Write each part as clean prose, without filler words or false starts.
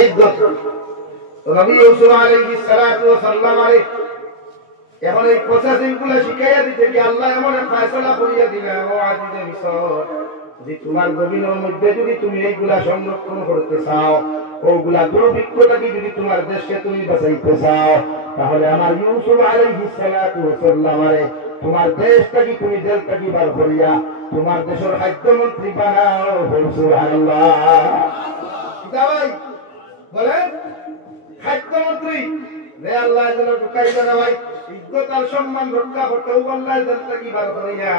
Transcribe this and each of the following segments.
ইজ্জত। তো নবী ইউসুফ আলাইহিস সালাতু ওয়াস সালাম এখন এই প্রসেসিং গুলো শিখাইয়া দিতে কি আল্লাহ এমন এক ফয়সালা করিয়া দিলেন, ও আজিজে মিশর, যে তোমার জমিনের মধ্যে যদি তুমি এইগুলা সংরক্ষণ করতে চাও, ওগুলা দুর্ভিক্ষটাকে যদি তোমার দেশকে তুমি বাঁচাইতে চাও, তাহলে আমার ইউসুফ আলাইহিস সালাতু ওয়াস সালাম তোমার দেশটাকে তুমি জেলটাকে বার করিয়া তোমার দেশের খাদ্যমন্ত্রী বানাও। সুবহানাল্লাহ। ভাই বলেন খাদ্যমন্ত্রী রে আল্লাহ যেন ঢুকাইবে না ভাই, ইজ্জত আর সম্মান রক্ষা করতে ও আল্লাহ জেলটাকে বার করিয়া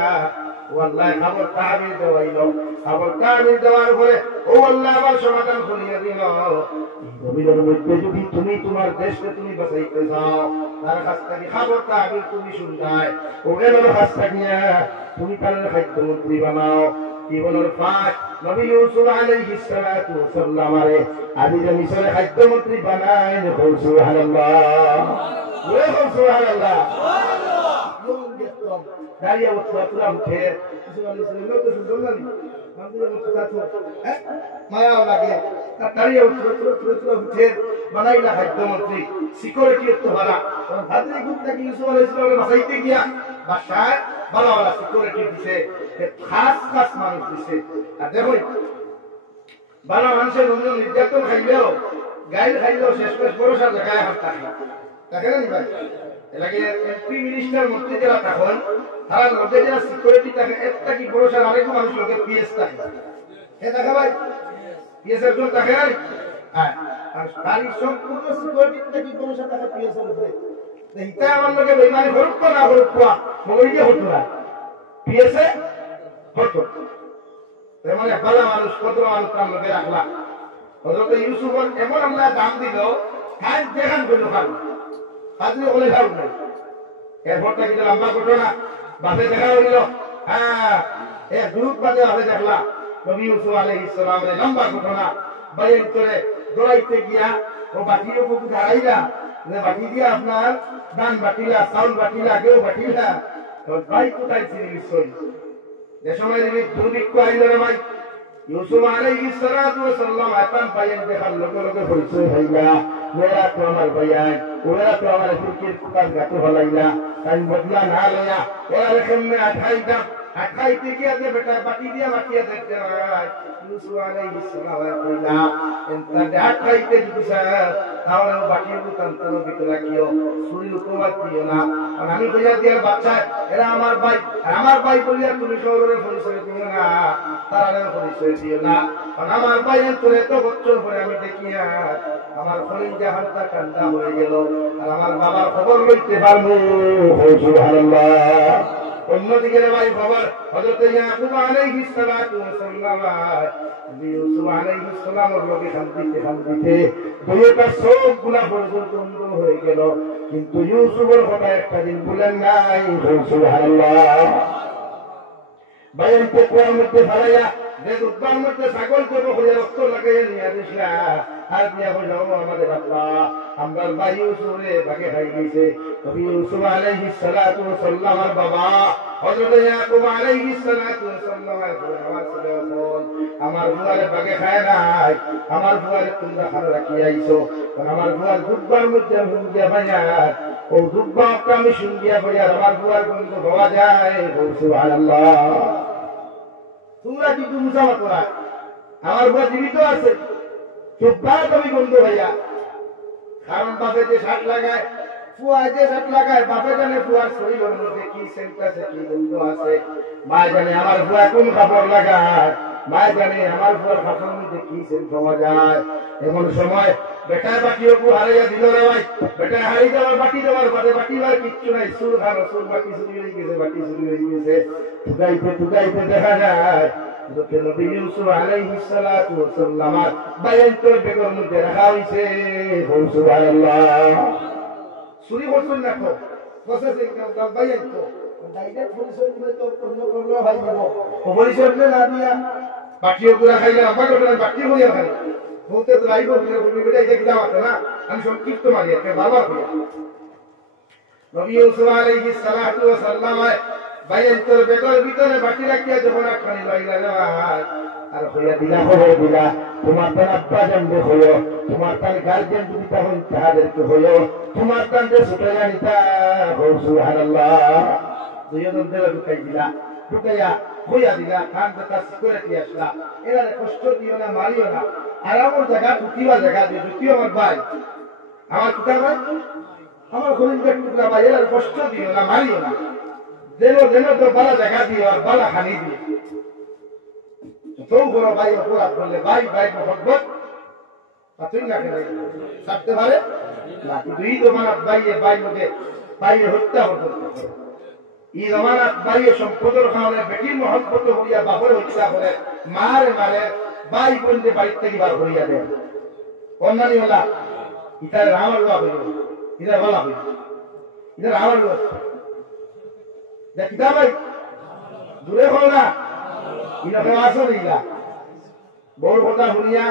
ও আল্লাহ খবর তাহবিল দেওয়াইল। খবর তাহবিল দেওয়ার পরে ও আল্লাহ আবার সমাধান করিয়া দিল। জমিনের মধ্যে যদি তুমি তোমার দেশকে তুমি বাঁচাইতে চাও, তার কাছ থেকে খবর তাহবিল তুমি শুনবাই, ওগের কাছ থেকে তুমি তার খাদ্যমন্ত্রী বানাও। জীবনের পাঁচ নবী ইউসুফ আলাইহিস সালাতু ওয়াস সালাম আজিজে মিশরের খাদ্যমন্ত্রী বানায়। সুবহানাল্লাহ, সুবহানাল্লাহ। দাঁড়িয়ে উঠলাম উঠে মায়া লাগে, দাঁড়িয়ে উঠে বানাইলা খাদ্যমন্ত্রী, সিকিউরিটি একটু ভাড়া ভাদ্রি গুপ্তা কি ইউসুফ আলাইহিস সালামের বাসাইতে গিয়া বাসায় ভালো ভালো সিকিউরিটি দিছে, খাস খাস মানুষ দিছে। আর দেখুন ভালো মানুষের নির্যাতন খাইলেও গাইল খাইলেও শেষ মেশ ভরসা জায়গায় হাত থাকে দেখে না ভাই। এলাকে এমপি মিনিস্টার মন্ত্রী যারা তখন তারা মধ্যে যারা সিকিউরিটি থাকে একটা কি ভরসা, আরেক মানুষ লোকে পিএস থাকে, এ দেখা ভাই পিএস একজন থাকে না। হ্যাঁ, আর তারই সম্পূর্ণ সিকিউরিটিটা কি ভরসা থাকে পিএস এর উপরে। এইটা আমার লোকে বেইমানি হরুক না হরুক মগরিকে হতো না, পিএস এ হতো। মানে ভালো মানুষ কত মানুষ তার লোকে রাখলা। হযরত ইউসুফের এমন আমরা দাম দিল খান দেখান করলো খান আজকে বলে খাও না। এরপরটা কিন্তু লম্বা ঘটনা বাসে দেখা হইল। হ্যাঁ, এক গ্রুপ বাজে বাসে দেখলা নবী ইউসুফ আলাইহিস সালামের লম্বা ঘটনা বায়ান করে দৌড়াইতে গিয়া ও বাটির উপর হারাইলা যে বাটি দিয়া আপনার দান বাটিলা, চাউল বাটিলা, কেউ বাটিলা, ভাই কোথায় ছিল নিশ্চয় যে সময় দুর্ভিক্ষ আইল রে ভাই। ইউসুফ আলাইহিস সালাতু ওয়াস সালাম আতাম বায়ান দেখার লগে লগে পরিচয় হইলা, ওরা তো আমার বায়ান, ওরা তো আমার ফুরকির কুকার গাতে হলাইলা, তাই বদলা না লয়া ওরা রেখমে আঠাইটা আঠাইতে গিয়া যে বেটা বাটি দিয়া বাটিয়া দেখতে ভাই ইউসুফ আলাইহিস সালাম কইলা এন্তা আঠাইতে দিছা তাহলে বাটির কান্তর ভিতরে রাখিও, শরীর উপবাদ দিও না। আর আমি কইয়া দিয়ার বাচ্চা এরা আমার ভাই, আর আমার ভাই বলিয়া তুমি শহরের পরিচয় দিও না, তারার পরিচয় দিও না। কারণ আমার ভাই তোর এত বছর পরে আমি দেখিয়া আমার কলিজা হালকা ঠান্ডা হয়ে গেল, আর আমার বাবার খবর লইতে পারবো। সুবহানাল্লাহ। অন্যদিকে ভাই খবর হযরত ইয়াকুব আলাইহিস সালাতু ওয়াস সালাম ইউসুফ আলাইহিস সালামের লোকে শান্তিতে দুইটা সবগুলা পর্যন্ত বন্ধ হয়ে গেল, কিন্তু ইউসুফের কথা একটা দিন বলেন নাই। সুবহানাল্লাহ। বাইরে কোরআন মধ্যে ফলাইয়া যে উদ্যান মধ্যে ছাগল দেবো হইয়া রক্ত লাগাইয়া নিয়ে দিসলা আর দিয়া হইল আমাদের আল্লাহ আমরা ভাই ইউসুফে ভাগে খাই গেছে। নবী ইউসুফ আলাইহিস সালাতু ওয়াস সালাম আর বাবা হযরত ইয়াকুব আলাইহিস সালাতু ওয়াস সালাম আমার ছেলে আমার বুয়ারে ভাগে খায় নাই, আমার বুয়ারে তোমরা খানা রাখি আইছো, আমার বুয়ার দুব্বার মধ্যে হুঙ্গিয়া ভাইয়া ও দুব্বাকে আমি শুঙ্গিয়া ভাইয়া আমার বুয়ার বন্ধু পাওয়া যায়। সুবহানাল্লাহ। তোমরা কিন্তু মুসাফা করা আমার বুয়া জীবিত আছে, দুব্বার তুমি বন্ধু ভাইয়া। কারণ বাপে যে শাক লাগায় ফুয়ায় যে শাক লাগায় বাপে জানে ফুয়ার শরীরের মধ্যে কি সেন্ট আছে, কি গন্ধ আছে। মা জানে আমার ফুয়া কোন কাপড় লাগায়, মা জানে আমার ফুয়ার কাপড়ের মধ্যে কি সেন্ট পাওয়া যায়। এমন সময় বেটায় বাটিও হারাইয়া দিল রে ভাই। বেটায় হারিয়ে যাওয়ার বাটি দেওয়ার বাদে বাটি আর কিচ্ছু নাই, সুর খানো সুর বাটি চুরি হয়ে গেছে, বাটি চুরি হয়ে গেছে। টুকাইতে দেখা যায় নবী ইউসুফ আলাইহিস সালাতু ওয়াস সালাম বায়ান করে বেগর মধ্যে রাখা হইছে। সুবহানাল্লাহ। চুরি করছেন না তো প্রসেসিং কাম বায়ান তো ডাইরেক্ট পরিচয় দিলে তো অন্য করলো ভাই বলো ও পরিচয় না দিয়া বাটিও পুরা খাইলা আবার ওটা বাটি হইয়া খাই বলতে তো লাইভ ভিডিওটা দেখি দাও না, আমি সংক্ষিপ্ত মারি একটা বাবা কইয়া নবী ইউসুফ আলাইহিস সালাতু ওয়াস সালাম বাইরে তোর বেগর ভিতরে বাটি রাখিয়া যখন খানি লইলা আর হইয়া দিলা হয়ে দিলা তোমার তার আব্বা জানবে হইল তোমার তার গার্জেন যদি তখন তাহাদেরকে হইল তোমার তার যে ছুটে জানিতা সুবহানাল্লাহ দুইজন দেবে ঢুকাই দিলা ঢুকাইয়া হইয়া দিলা খান কথা সিকিউরিটি আসলা এরা কষ্ট দিও না মারিও না আর আমার জায়গা ঢুকিবা জায়গা দিয়ে ঢুকিও আমার ভাই আমার কিতা ভাই আমার খলিলদের টুকরা ভাই এরা কষ্ট দিও না মারিও না দেন দেন তো বালা জায়গা দিও আর বালা খানি দিও তো বড় ভাই অপরাধ করলে ভাই ভাই মহব্বত পাতুই না করে থাকতে পারে না দুই জমানাত ভাইয়ে ভাই লোকে ভাইয়ে হত্যা করতে এই জমানাত ভাইয়ে সম্পদের কারণে বেটির মহব্বত হইয়া বাপর হত্যা করে মারে মারে ভাই বলতে বাড়ির থেকে বার হইয়া দেয় অন্যান্য হলা ইতার আমার লোয়া হইল ইতার বলা হইল ইতার আমার লোয়া যা কিতা ভাই দূরে হল না ইলাকে আসো নিলা বড় কথা শুনিয়া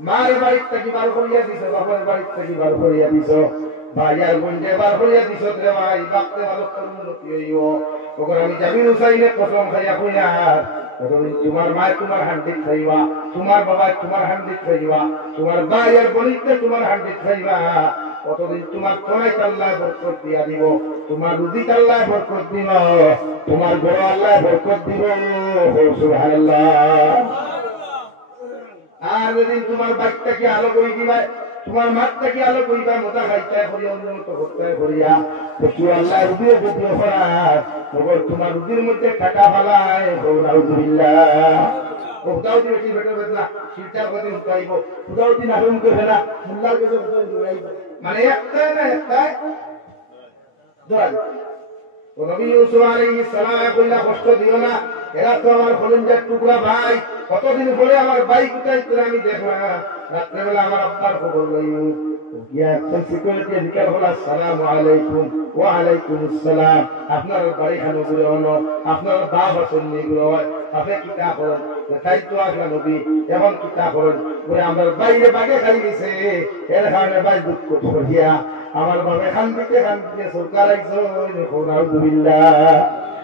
মার বাড়ির থেকে বার করিয়া দিছ বাপের বাড়ির থেকে বার করিয়া দিছ ভাই আর বোনকে বার করিয়া দিছ রে ভাই বাপতে ভালো করুন কি হইব ওগর আমি জামিন হুসাইনে কসম খাইয়া কইয়া তোমার মা তোমার হান্ডিত খাইবা তোমার বাবা তোমার হান্ডিত খাইবা তোমার ভাই আর বোনকে তোমার হান্ডিত খাইবা কতদিন তোমার তোমায় আল্লাহ বরকত দিয়া দিব তোমার রুজি আল্লাহ বরকত দিব তোমার ঘর আল্লাহ বরকত দিব সুবহানাল্লাহ আর যেদিন তোমার বাচ্চাকে আলো কই দিবা তোমার মাঠটাকে আলো কইবা মোটা খাইতে করিয়া উন্নত করতে করিয়া দেখি আল্লাহ রুজিও বুঝিও করা তখন তোমার রুজির মধ্যে টাকা ফালায় নাউযুবিল্লাহ ওটাও দিবে কি বেটা বেদলা শিরটা করে উঠাইব ওটাও দিন আরম করে না মুল্লার কাছে উঠাইব মানে একটা না একটা দোয়াল ও নবী ইউসুফ আলাইহিস সালাম কইলা কষ্ট দিও না এরা তো আমার খলিলজার টুকরা ভাই কতদিন পরে আমার ভাই কোথায় তোরা আমি দেখলাম রাত্রেবেলা আমার আব্বার খবর লইব ইয়া সিকিউরিটি অধিকার হল আসসালামু আলাইকুম ওয়া আলাইকুমুস সালাম আপনার বাড়ি খানো ঘুরে হলো আপনার বাপ আছেন নিগুলো আপনি কিতা করেন তাই তো আসলা নবী এখন কিতা করেন বলে আমার বাইরে বাগে খাই দিছে এর কারণে ভাই দুঃখ করিয়া আমার বাবা খান দিতে সরকার আইছো নাউযুবিল্লাহ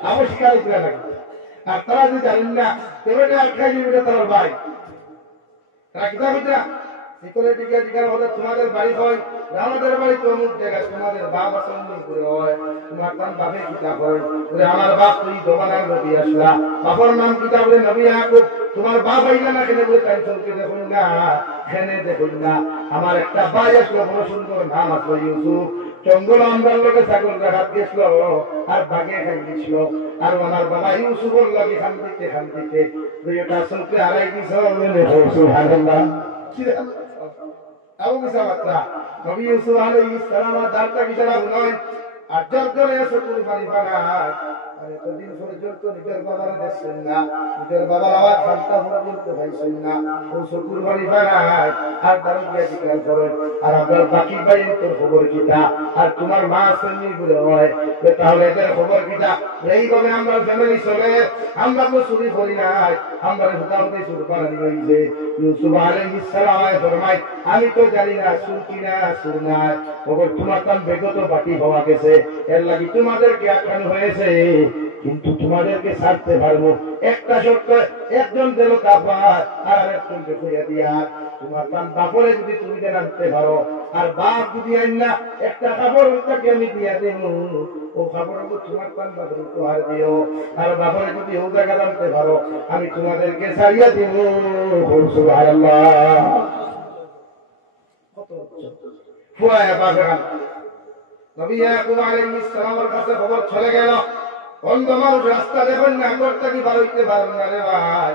আবিষ্কার করে নাকি আর তারা যদি জানেন না তবে খাই দিবে তার ভাই তারা কিতা কইতা সিকিউরিটি গার্ড হলে তোমাদের বাড়ি হয় আমাদের বাড়ি তো অমুক জায়গা তোমাদের বাপ আসন্ন করে হয় তোমার তার বাপে কিতা হয় বলে আমার বাপ তুই দোকানের নবী আসলা বাবার নাম কিতা বলে নবী ইয়াকুব তোমার বাপ আইলা না কেন বলে টেনশনকে দেখুন না হেনে দেখুন না আমার একটা ভাই আসলো বড় সুন্দর নাম আসলো ইউসুফ জঙ্গল আমরার লোকে ছাগল রাখাত গেছিল আর বাগে খাই গেছিল আর আমার বাবা ইউসুফের লগে খান দিতে দুইটা চলতে হারাই দিছ সুবহানাল্লাহ আবু মুসাওয়াতরা নবী ইউসুফ আলাইহিস সালাম দাঁড়টা বিচারা নয় আর জোর করে এসে কুরবানি পাড়ায় আর এতদিন পর্যন্ত নিজের বাবার দেখছেন না নিজের বাবার আওয়াজ শান্তা পর্যন্ত ভাইছেন না ও কুরবানি পাড়ায় আর দাঁড় গিয়ে জিজ্ঞাসা করেন আর আপনার বাকি ভাই তোর খবর কিটা আর তোমার মা সন্নি বলে হয় তাহলে এদের খবর কিটা এইভাবে আমরা ফ্যামিলি চলে আমরা তো চুরি করি নাই আমরা হুকামতে চুর করানি হয়েছে ইউসুফ আলাইহিস সালাম ফরমায় আমি তো জানি না সুর কিনা সুর নাই ওগর তোমার তাম বেগত বাকি হওয়া গেছে এর লাগি তোমাদেরকে আখ্যান হয়েছে কিন্তু তোমাদেরকে ছাড়তে পারবো একটা সত্য একজন দিল কাফার আর আরেকজনকে কইয়া দিয়া তোমার তাম বাপরে যদি তুমি জানতে পারো আর বাপ যদি আইন না একটা কাপড় তাকে আমি দিয়া দেব ও কাপড় তোমার তাম বাপরে উপহার দিও আর বাপরে যদি ও জায়গা জানতে পারো আমি তোমাদেরকে ছাড়িয়া দেব সুবহানাল্লাহ কত ফুয়ায়া বাগান নবী ইয়াকুব আলাইহিস সালামের কাছে খবর চলে গেল অন্ধ মানুষ রাস্তা দেখেন না করতে কি বার হইতে পারেন না রে ভাই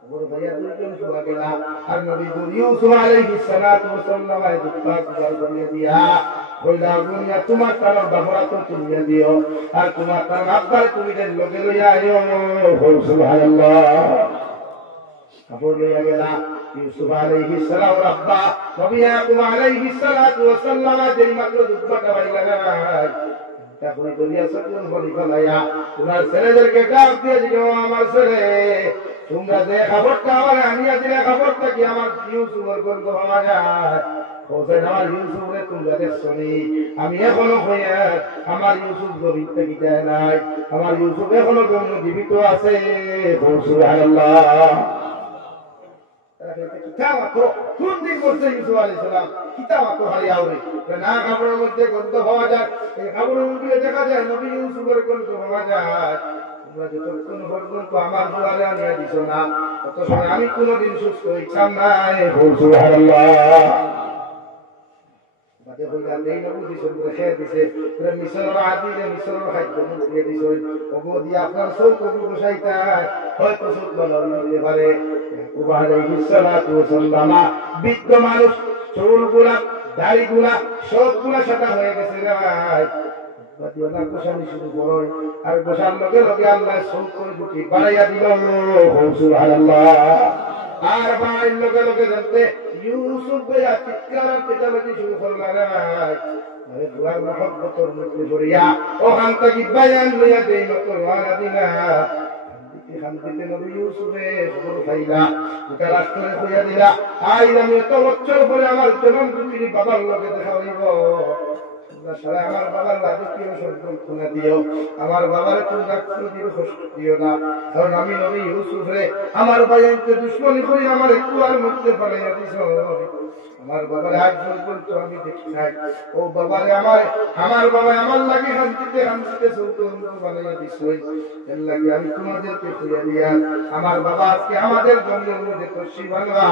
খবর ভাইয়া দুইজন শোনা গেল আর নবী ইউসুফ আলাইহিস সালাতু ওয়াস সালাম দুঃখা গুজার করিয়ে দিয়া কইলা দুনিয়া তোমার তার বাবরা তো তুলিয়ে দিও আর তোমার তার আব্বার তুমি দেন লগে লইয়া আইও সুবহানাল্লাহ খবর লইয়া গেলা ইউসুফ আলাইহিস সালাম আব্বা নবী ইয়াকুব আলাইহিস সালাতু ওয়াস সালাম যেই মাত্র দুঃখটা বাইলা তখন দলিয়া সকল বলি ফলাইয়া তোমার ছেলেদেরকে ডাক দিয়ে দিও আমার ছেলে তোমরা যে খবরটা আমার আনিয়া দিলে খবরটা কি আমার ইউসুফের গন্ধ পাওয়া যায় হোসেন আমার ইউসুফরে তোমরা দেখছনি আমি এখনো হইয়া আমার ইউসুফ জমিন থেকে যায় নাই আমার ইউসুফ এখনো জীবিত আছে সুবহানাল্লাহ কোন দিন করছে ইউসুফ আলাইহিস সালাম কিতাব তো হারিয়াওরে না কাপড়ের মধ্যে গন্ধ পাওয়া যায় এই কাপড়ের মধ্যে দেখা যায় নবী ইউসুফের গন্ধ পাওয়া যায় তোমরা যতক্ষণ পর্যন্ত আমার দুয়ারে আনিয়া দিছ না তত সময় আমি কোনোদিন সুস্থ হইতাম না সুবহানাল্লাহ বাদে হইলা দেই নবী দিছ করে খেয়ে দিছে পুরো মিশরের আদিলে মিশরের খাদ্য মুখে দিছ ওগো দি আপনার সব কবু বসাইতা হয়তো সব বলা হইতে পারে ইয়াকুব আলাইহিস সালাতু ওয়াস সালাম বৃদ্ধ মানুষ চুলগুলা দাড়িগুলা সবগুলা সাদা হয়ে গেছে ভাই বাদিওয়ালা গোসানি শুরু করয় আর গোসার লগে লগে আল্লাহ সব করে দুটি বাড়াইয়া দিল সুবহানাল্লাহ আর বাড়াইর লগে লগে জানতে ইউসুফ ভাইয়া চিৎকার পেটাপেটি শুরু করলেন আরে দুয়ার মহব্বতর মধ্যে পড়িয়া ওখান থেকে বায়ান লইয়া দেই মতো ওয়ালা দিলা শান্তিতে নবী ইউসুফে খবর পাইলা গোটা রাষ্ট্রে কইয়া দিলা আই আমি এত বছর পরে আমার জনম দুটির বাবার লগে দেখা হইব সারা আমার বাবার রাজকীয় সম্পর্ক না দিও আমার বাবার তোমরা কোনদিন কষ্ট দিও না কারণ আমি নবী ইউসুফরে আমার ভাইকে দুশমনী করি আমার একটু আর মুক্তি পালাইয়া দিছ আমার বাবার আজ পর্যন্ত আমি দেখি নাই ও বাবারে আমার বাবা আমার লাগে শান্তিতে সৌকন্ত বানাইয়া দিছ এর লাগে আমি তোমাদেরকে কইয়া দিয়া আমার বাবা আজকে আমাদের জন্মের মধ্যে খুশি বাংলা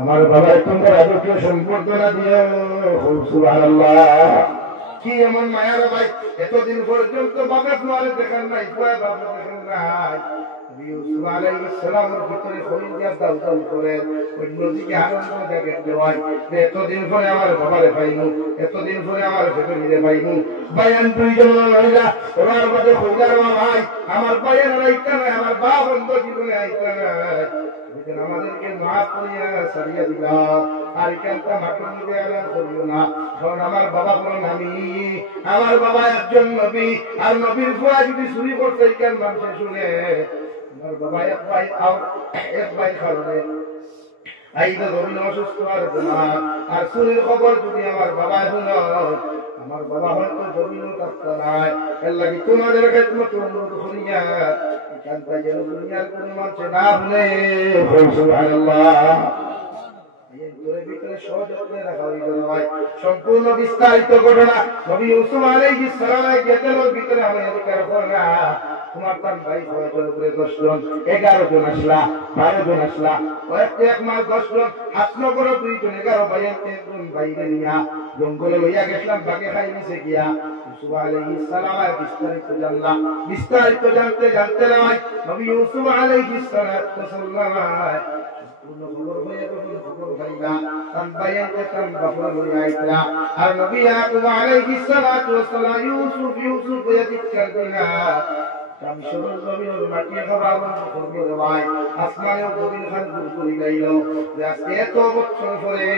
আমার বাবার তোমরা রাজকীয় সম্বর্ধনা দিও সুবহানাল্লাহ কি এমন মায়া রে ভাই এতদিন পর্যন্ত বাবা তোমারে দেখেন নাই কয় বাবা দেখেন নাই ইউসুফ আলাইহিস সালামের ভিতরে খলিজা দাউদাউ করে অন্যদিকে আনন্দ জাগে দেওয়ায় এতদিন পরে আমার বাবারে পাইনু এতদিন পরে আমার ফ্যামিলিরে পাইনু বায়ান দুইজন মহিলা ওনার বাদে খোঁজার ভাই আমার বায়ান রাইতা নাই আমার বাপ বন্ধ জীবনে আইতা নাই আমাদেরকে মাফ করিয়া সারিয়া দিলা আর কেনটা মাটির মধ্যে এলান করিও না কারণ আমার বাবা বলেন আমার বাবা একজন নবী আর নবীর ফুয়া যদি চুরি করতে কেন মানুষে শুনে আমার বাবা এক ভাই খাওয়াবে আইদা জমিন অসুস্থ আর চুরির খবর যদি আমার বাবা শুনো আমার বাবা হয়তো জমিনও থাকতে নাই এর লাগে তোমাদের খেদমত অনুরোধ করিয়া এখানটা যেন দুনিয়ার কোন মানুষে না শুনে সুবহানাল্লাহ সম্পূর্ণ বিস্তারিত ঘটনা নবী ইউসুফ আলাইহিস সালামের গেটের ভিতরে আমি অধিকার করলা তোমার তার ভাই 6 জন করে 10 জন 11 জন আসলা 12 জন আসলা এক মাস 10 জন হাসলো করে 2 জন 11 ভাই একজন ভাইরে নিয়া জঙ্গলে লইয়া গেছিলাম বাগে খাই নিছে গিয়া ইউসুফ আলাইহিস সালামের বিস্তারিত জানতে নাই নবী ইউসুফ আলাইহিস সালাম খবর হয়ে খবর ভাইলা তান বায়ানকে তান বাপরা লইয়া আইতরা আর নবী ইয়াকুব আলাইহিস সালাতু ওয়াস সালাম ইউসুফ চিৎকার কইরা মিশরের জমিনের মাটি খাবার করবে ভাই আসমানের জমিন খান ঘুরঘুরি গাইল যে আজকে এত বছর পরে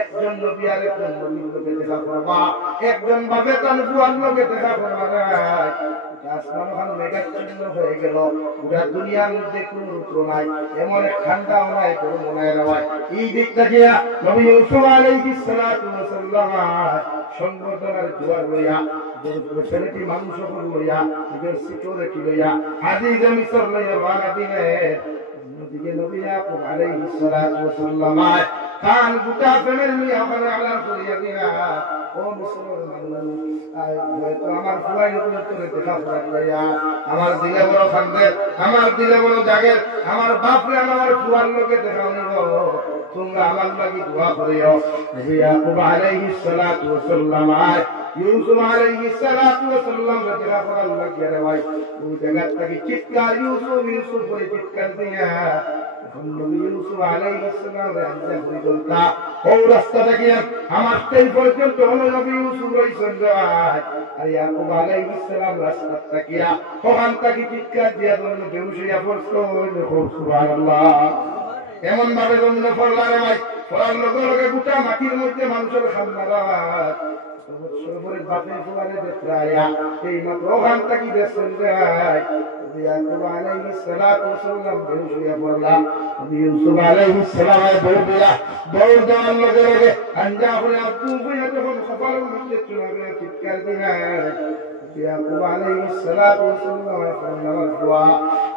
একজন নবী আর একজন নবীর লোকে দেখা করবা একজন বাপে তার বুয়ার লোকে দেখা করবা না আসমান খান মেঘাচ্ছন্ন হয়ে গেল গোটা দুনিয়ার মধ্যে কোন রুদ্র নাই এমন ঠান্ডাও নাই গরম নাই রায় এই দিকটা গিয়া নবী ইউসুফ আলাইহিস সালাতু ওয়াস সালাম সংবর্ধনার জোয়ার লইয়া ছেলেটি মানুষ লইয়া নিজের সিকিউরিটি লইয়া আজিজ মিসর লইয়া বানা দিনে নদীকে নবী ইয়াকুব আলাইহিস সালাতু ওয়াস সালাম কান গোটা ফ্যামিলি ওখানে আলাদা করিয়া দিয়া ও মিসরের মানুষ হয়তো আমার ফুয়াই উপরে দেখা পড়া আমার দিলে বড় খান্দের আমার দিলে বড় জাগের আমার বাপরে আমার ফুয়ার লোকে দেখা নিব তোমরা আমার লাগি দোয়া করিও নবী ইয়াকুব আলাইহিস সালাতু ওয়াস সালাম ইউসুফ আলাইহিস সালাতু ওয়াস সালাম দেখা করার লাগিয়া রে ভাই ওই জায়গা থেকে চিৎকার ইউসুফ করে চিৎকার দিয়া নবী ইউসুফ আলাইহিস সালাম রাজা হইতা ও রাস্তাটা গিয়া আমার তেল পর্যন্ত নবী ইউসুফ রইছেন ভাই আর ইয়াকুব আলাইহিস সালাম রাস্তাটা গিয়া ওখান থেকে চিৎকার দিয়া বলল বেহুশিয়া পড়ছো সুবহানাল্লাহ এমন ভাবে জন্য পড়লা রে ভাই পড়ার লগে লগে গোটা মাটির মধ্যে মানুষের খান্নারা সরবরে বাপের ফুয়ারে দেখলায়া এই মাত্র ওখান থেকে দেখছেন যায় ইয়াকুব আলাইহিস সালাতু ওয়াসাল্লাম বেহুশিয়া পড়লা ইউসুফ আলাইহিস সালাম বলবিয়া দৌড় দেওয়ার লগে লগে আঞ্জা হলে আব্বু হইয়া যখন কপালের মধ্যে চলে চিৎকার দিলেন ইয়াকুব আলাইহিস সালাতু ওয়াসাল্লাম দোয়া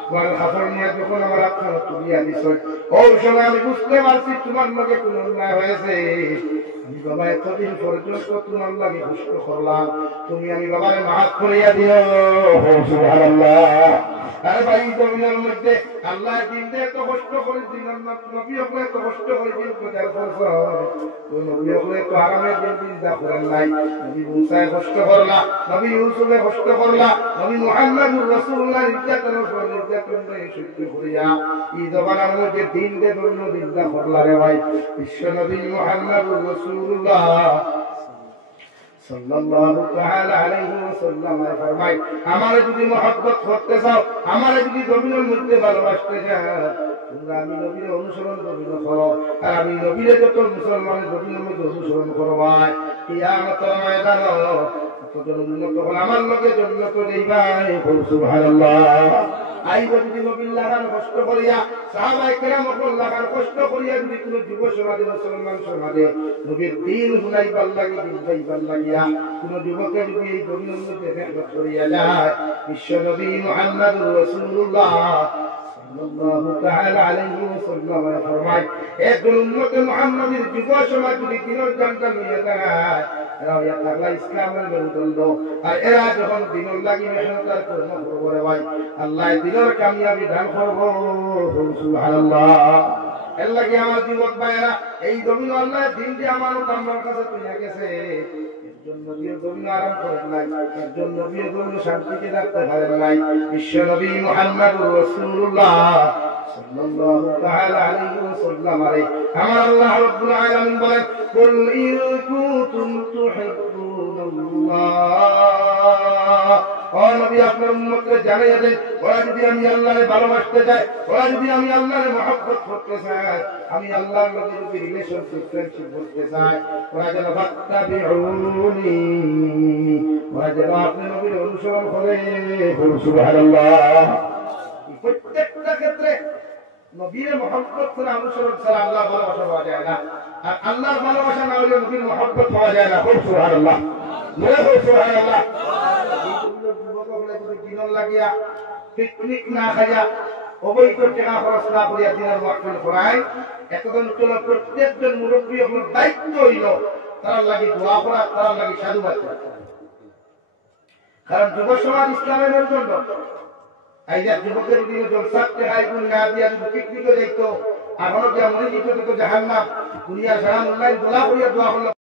ওয়াল খাফরনিয়া যখন আমার আপনারা তুলিয়া দিছেন ওই সময় আমি বুঝতে পারছি তোমার লগে কোন অন্যায় হয়েছে আমি বাবা এতদিন পর্যন্ত তোমার লাগে কষ্ট করলাম তুমি আমি বাবারে মাফ করিয়া দিও সুবহানাল্লাহ আরে ভাই জমিনের মধ্যে আল্লাহ দিন দিয়ে তো কষ্ট করে দিলেন নবী হলে তো কষ্ট করে দিন প্রচার করছো নবী হলে তো আরামে দিন যা করেন নাই নবী মুসায় কষ্ট করলা নবী ইউসুফে কষ্ট করলা নবী মুহাম্মদুর রাসূলুল্লাহ নির্যাতনের পর নির্যাতন সহ্য করিয়া এই জমানার মধ্যে দিন দিয়ে ধন্য দিন যা করলা রে ভাই বিশ্ব নবী মুহাম্মদুর রাসূলুল্লাহ সাল্লাল্লাহু তাআলা আলাইহি ওয়াসাল্লাম ফরমায় আমারে যদি মহব্বত করতে চাও আমারে যদি জমিনের মধ্যে ভালোবাসতে চাও তোমরা আমি নবীর অনুসরণ করো আর আমি নবীর যত মুসলমানের জমিনের মধ্যে অনুসরণ করবা কিয়ামতের ময়দানে কতজন উন্নত হল আমার লগে জন্নত যাইবাই সুবহানাল্লাহ আই যদি নবীর লাগান কষ্ট করিয়া সাহাবায়ে কেরাম লাগান কষ্ট করিয়া যদি কোন যুব সমাজে মুসলমান সমাজে নবীর দিন শুনাইবার লাগি দিন গাইবার লাগিয়া কোন যুবকে যদি এই জমিনের মধ্যে মেহনত করিয়া যায় বিশ্ব নবী মুহাম্মদুর রাসূলুল্লাহ সাল্লাল্লাহু তাআলা আলাইহি ওয়াসাল্লাম ফরমায় একজন উম্মতে মুহাম্মাদের যুব সমাজ যদি দিনের জানটা নিয়ে দাঁড়ায় এরা আল্লাহ ইসলামের মেরুদণ্ড আর এরা যখন দিনের লাগি মেহনত কর্ম করবে ভাই আল্লাহ দিনের কামিয়াবি দান করবো সুবহানাল্লাহ এর লাগি আমার যুবক ভাইয়েরা এই জমিন আল্লাহ দিন দিয়ে আমানত আমার কাছে তুলে গেছে একজন নবীর জমিন আরাম করেন নাই একজন নবীর জমিন শান্তিতে রাখতে পারেন নাই বিশ্ব নবী মুহাম্মদুর রাসূলুল্লাহ সাল্লাল্লাহু তাআলা আলাইহি ওয়াসাল্লাম আমার আল্লাহ রাব্বুল আলামিন বলেন কুল ইন কুনতুম তুহিব্বুনাল্লাহ ও নবী আপনার উম্মতকে জানিয়ে দেন ওরা যদি আমি আল্লাহকে ভালোবাসতে চায় ওরা যদি আমি আল্লাহকে মহব্বত করতে চায় আমি আল্লাহর লগে যদি রিলেশনশিপ ফ্রেন্ডশিপ করতে চায় ওরা যেন ফাত্তাবিউনি ওরা যেন আপনি নবীর অনুসরণ করে সুবহানাল্লাহ প্রত্যেকটা ক্ষেত্রে নবীর মহব্বত করে অনুসরণ ছাড়া আল্লাহ ভালোবাসা পাওয়া যায় না আর আল্লাহর ভালোবাসা না হলে নবীর মহব্বত পাওয়া যায় না সুবহানাল্লাহ সুবহানাল্লাহ দিনের লাগিয়া পিকনিক না খাইয়া অবৈধ টাকা খরচ না করিয়া দিনের মাহফিল করায় একজন চলো প্রত্যেকজন মুরব্বী হল দায়িত্ব হইল তার লাগি দোয়া করা তার লাগি সাধুবাদ করা কারণ যুব সমাজ ইসলামের মেরুদণ্ড এই যে যুবকের দিনে জলসাতে হাইগুল না দিয়া যদি পিকনিকে যাইতো এখনো যে মনে যেত জাহান্নাম দুনিয়া সারা অনলাইন দোলা করিয়া দোয়া করলো